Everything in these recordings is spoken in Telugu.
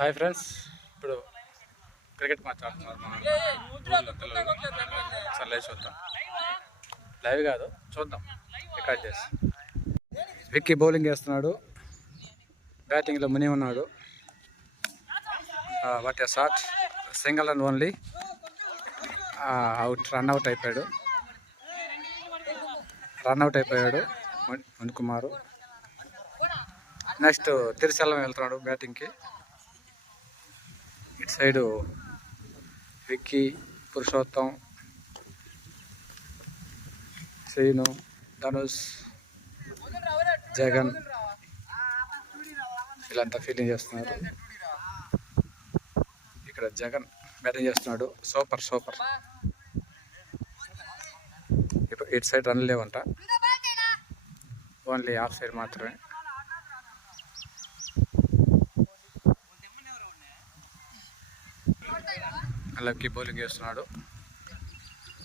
హాయ్ ఫ్రెండ్స్ ఇప్పుడు క్రికెట్ మ్యాచ్ ఆడుతున్నారు మన. లైవ్ చూద్దాం. లైవ్ కాదు చూద్దాం. రికార్డ్ చేసి. విక్కీ బౌలింగ్ వేస్తున్నాడు. బ్యాటింగ్లో ముని ఉన్నాడు. What a shot. Single and only. Out run out అయిపోయాడు. రన్ అవుట్ అయిపోయాడు ముని- ముని కుమారు. నెక్స్ట్ తిరుచల్లం వెళ్తున్నాడు బ్యాటింగ్కి. ఇటు సైడు విక్కీ పురుషోత్తం శ్రీను ధనుష్ జగన్. వీళ్ళంతా ఫీలింగ్ చేస్తున్నారు. ఇక్కడ జగన్ బ్యాటింగ్ చేస్తున్నాడు. Super super. ఇప్పుడు ఇటు సైడ్ రన్ లేవంట. ఓన్లీ హాఫ్ సైడ్ మాత్రమే. లక్కీ బౌలింగ్ వేస్తున్నాడు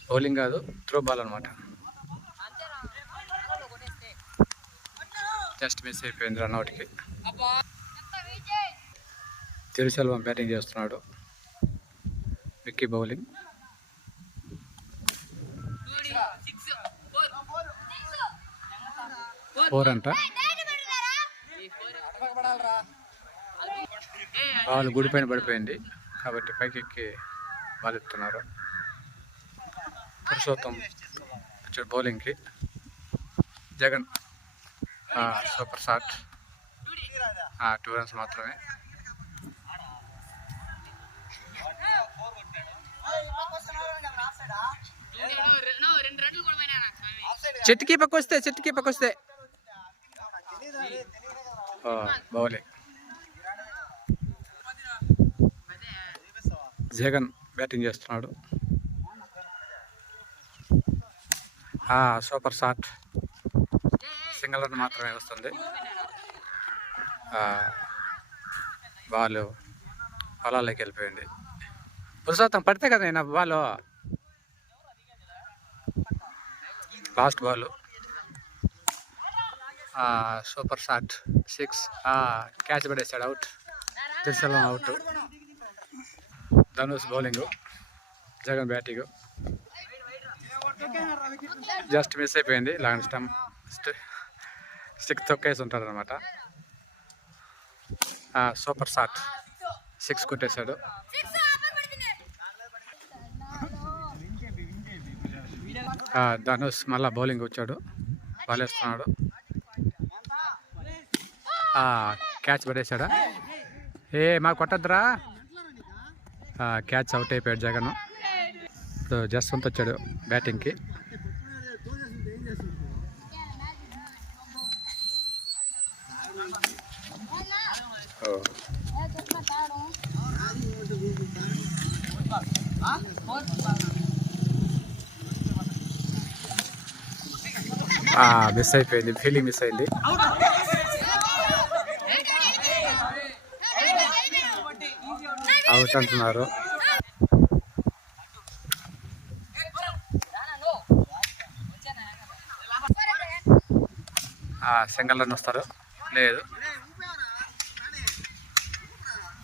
బౌలింగ్ కాదు త్రో బాల్ అనమాట జస్ట్ మిస్ అయిపోయింది రన్అట్కి తిరుసెల్వం బ్యాటింగ్ చేస్తున్నాడు. విక్కీ బౌలింగ్. ఫోర్ అంట. బాల్ గుడి పైన పడిపోయింది. కాబట్టి పైకి ఎక్కి బాల్ చెప్తున్నారు పురుషోత్తం వచ్చాడు బౌలింగ్కి. Jagan super shot. Two runs మాత్రమే. చెట్టుకి పక్క వస్తే చెట్టుకి పక్క వస్తే. బౌలింగ్. జగన్ బ్యాటింగ్ చేస్తున్నాడు. Super shot. సింగిల్ రన్ మాత్రమే వస్తుంది. బాల్ పొలాల్లోకి వెళ్ళిపోయింది. పురుషోత్తం పడితే కదా నేను ball. Last ball. Super shot. Six. Catch పడేసాడు out. Tirusalam out. Dhanush bowling. Jagan batting. Just miss అయిపోయింది. లాంగ్ స్టమ్ స్టిక్ తొక్కేసి ఉంటాడు అనమాట సూపర్ షాట్. సిక్స్ కొట్టేశాడు. ధనుష్ మళ్ళా బౌలింగ్ వచ్చాడు. బలేస్తున్నాడు. క్యాచ్ పడేశాడా? ఏ మాకు కొట్టద్దురా. క్యాచ్ అవుట్ అయిపోయాడు జగన్ ఇప్పుడు జస్వంత్ వచ్చాడు బ్యాటింగ్కి ఓ. మిస్ అయిపోయింది ఫీలింగ్ మిస్ అయింది అవుట్ అంటున్నారు సింగల్ రన్ వస్తారు. లేదు.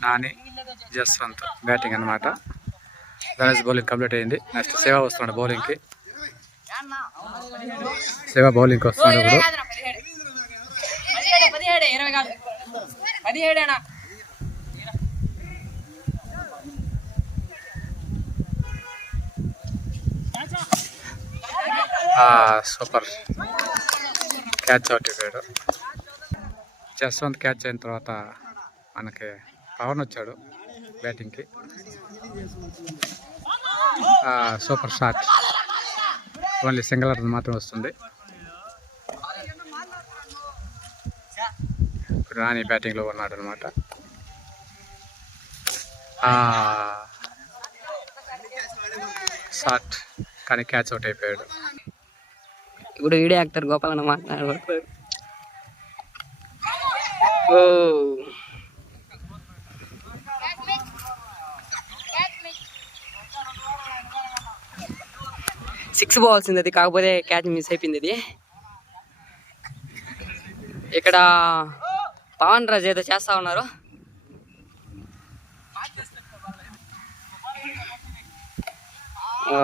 నాని జస్వంత్ బ్యాటింగ్ అన్నమాట. ధనుష్ బౌలింగ్ కంప్లీట్ అయింది. నెక్స్ట్ శివ వస్తున్నాడు బౌలింగ్కి. శివ బౌలింగ్కి వస్తున్నాడు ఇప్పుడు పదిహేడు పదిహేడు ఇరవై కాదు పదిహేడేనా సూపర్. క్యాచ్ అవుట్ అయిపోయాడు జస్వంత్ క్యాచ్ అయిన తర్వాత మనకి పవన్ వచ్చాడు బ్యాటింగ్కి super shot. Only single run మాత్రం వస్తుంది. ఇప్పుడు రాణి బ్యాటింగ్లో ఉన్నాడు అనమాట షాట్ కానీ క్యాచ్ అవుట్ అయిపోయాడు. ఇప్పుడు వీడియో యాక్టర్ గోపాలన్న అన్న ఓ. సిక్స్ పోవాల్సింది అది కాకపోతే క్యాచ్ మిస్ అయిపోయింది అది ఇక్కడ పవన్ రాజ్ ఏదో చేస్తా ఉన్నారు. ఆ,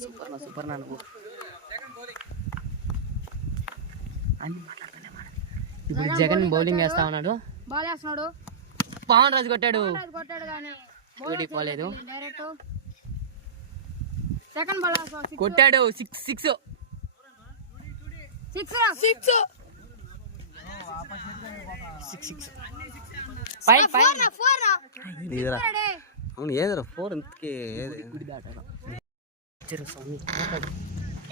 సూపర్. ఇప్పుడు జగన్ బౌలింగ్ వేస్తా ఉన్నాడు. బాల్ వేస్తున్నాడు పవన్ రాజు కొట్టాడు. కొట్టాడు వీడికి పోలేదు. సెకండ్ బాల్ కొట్టాడు. Six six. Six six. Six six fine fine four ఇదిరా అవును ఏదిరా ఫోర్ ఇంతకి ఏది స్వామి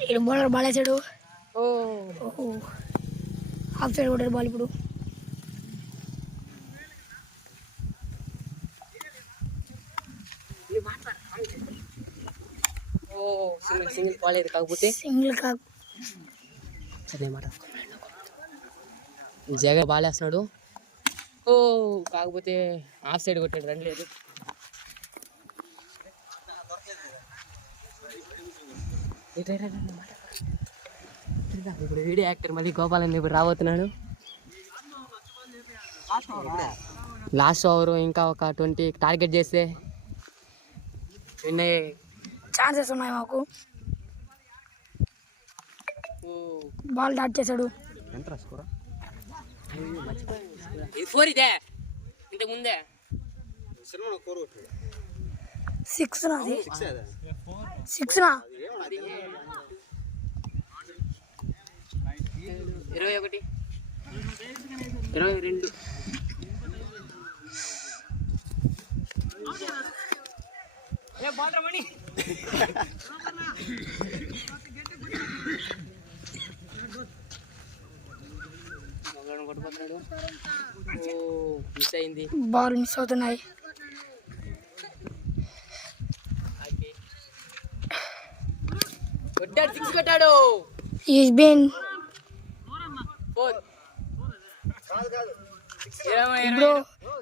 ఇక్కడ బౌలర్ బాల్ వేసాడు ఓ హాఫ్ సైడ్ కొట్టాడు బాల్ ఇప్పుడు ఓ సింగిల్ సింగిల్ పోలేదు కాకపోతే సింగిల్ కాక్ సరే మాట జగన్ బాల్ వేస్తున్నాడు ఓ కాకపోతే హాఫ్ సైడ్ కొట్టాడు రన్ లేదు. ఇప్పుడు వీడియో యాక్టర్ మళ్ళీ గోపాలని ఇప్పుడు రాబోతున్నాడు. లాస్ట్ ఓవర్ ఇంకా ఒక ట్వంటీ టార్గెట్ చేస్తే విన్ ఛాన్సెస్ ఉన్నాయి మాకు. బాల్ డాట్ చేశాడు. స్కోరా? ఇది ఫోర్ ఇదే ఇంతకు ముందే సిక్స్ నాది సిక్స్ అదే సిక్స్ నా ఇరవై ఒకటి ఇరవై రెండు మిస్ అయింది. బాల్ మిస్ అవుతున్నాయి. కొట్టాడు సిక్స్ కొట్టాడు. ఈస్ బీన్ ఫోర్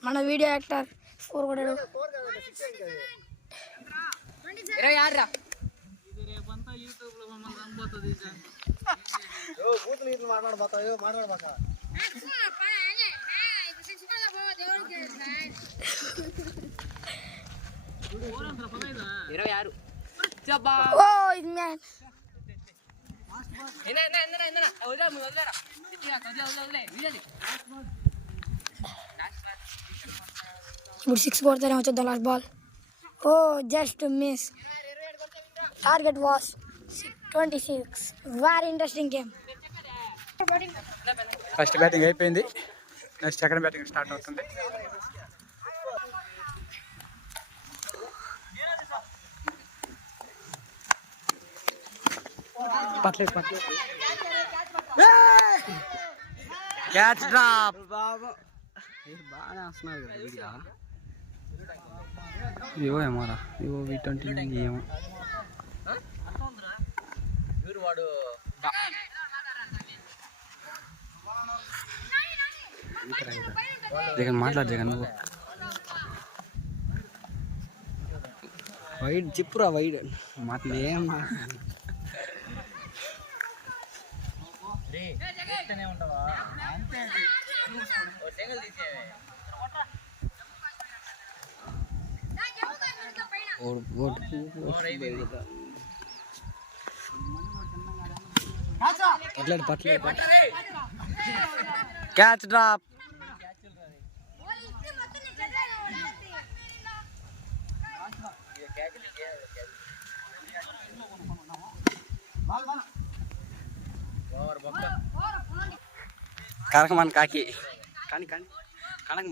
మన వీడియో యాక్టర్ ఫోర్ కొట్టాడు. ఇరవై ఆరు రా ఇరవై ఆరు చెప్పా వదిలే. వీడాలి. ఇప్పుడు సిక్స్ కొడతానే వచ్చేద్దాం last ball oh just miss target was twenty six. Very interesting game first batting అయిపోయింది. నెక్స్ట్ సెకండ్ బ్యాటింగ్ స్టార్ట్ అవుతుంది. పట్లేదు పట్లేదు క్యాచ్ డ్రాప్ బాగా బాగానే వస్తున్నారు కదా వీడియో. ఇవో ఏమోరా. ఇవో వి ట్వంటీ ఏమో జగన్ మాట్లాడు జగన్ నువ్వు వైడ్ చెప్పురా వైడ్ మాట్లాడు ఏం పట్లేదు పట్లేదు క్యాచ్ డ్రాప్ కనకమన్ కాకి కానీ కానీ కనక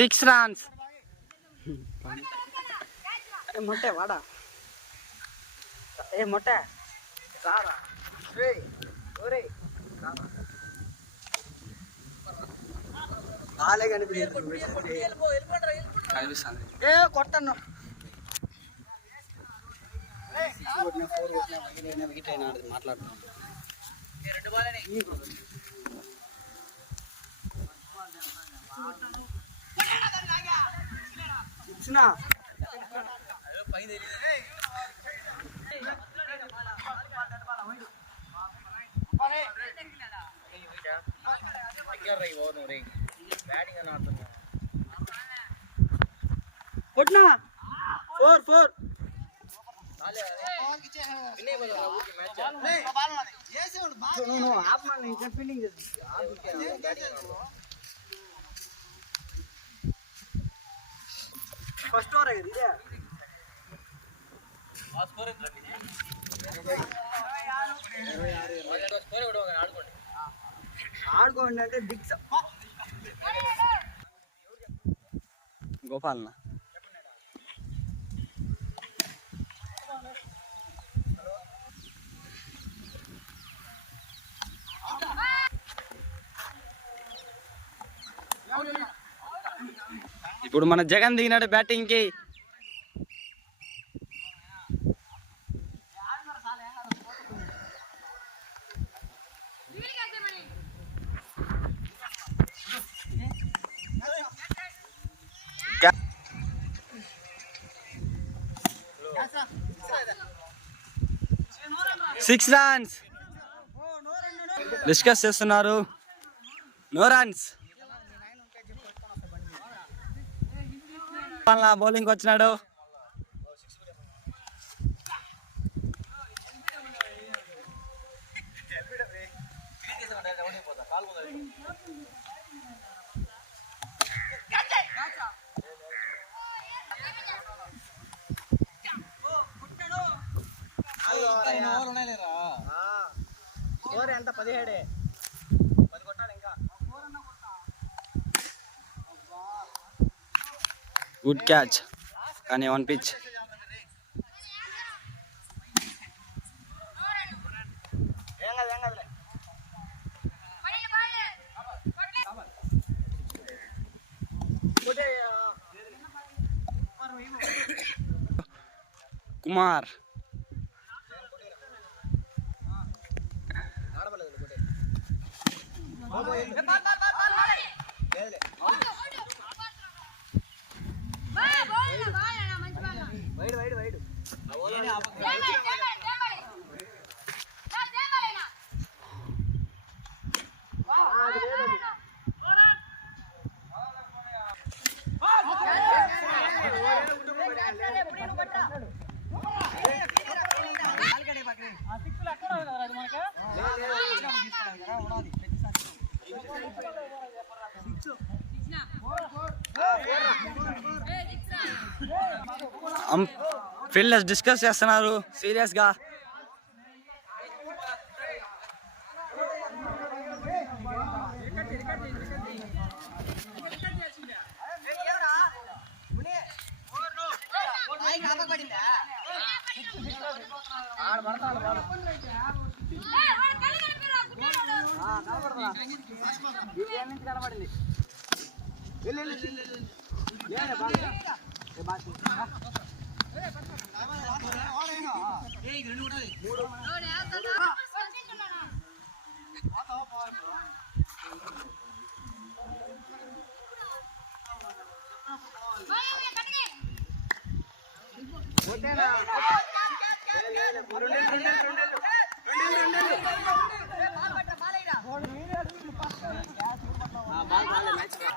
సిక్స్ రన్స్. మొట్టే వాడా? ఏ మొట్టే? రారా. రారా. బాలే కనిపిస్తుంది ఏ కొట్టను వికెట్ అయినా వికెట్ అయినా ఆడదు మాట్లాడుతున్నాను ఇచ్చినా కొట్టినా ఫోర్ ఫోర్ ఫస్ట్ ఓవర్ ఇదే ఆడుకోండి అంటే దిక్స్ గోపాలన ఇప్పుడు మన జగన్ దిగినాడు బ్యాటింగ్కి. సిక్స్ రన్స్ డిస్కస్ చేస్తున్నారు. నో రన్స్ బౌలింగ్ వచ్చినాడు ఓవర్ ఎంత? పదిహేడే. గుడ్ క్యాచ్ కానీ one pitch Kumar wide wide wide fielders discuss చేస్తున్నారు సీరియస్గా సీరియస్ గా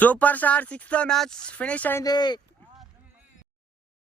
super star sixth match finish అయింది.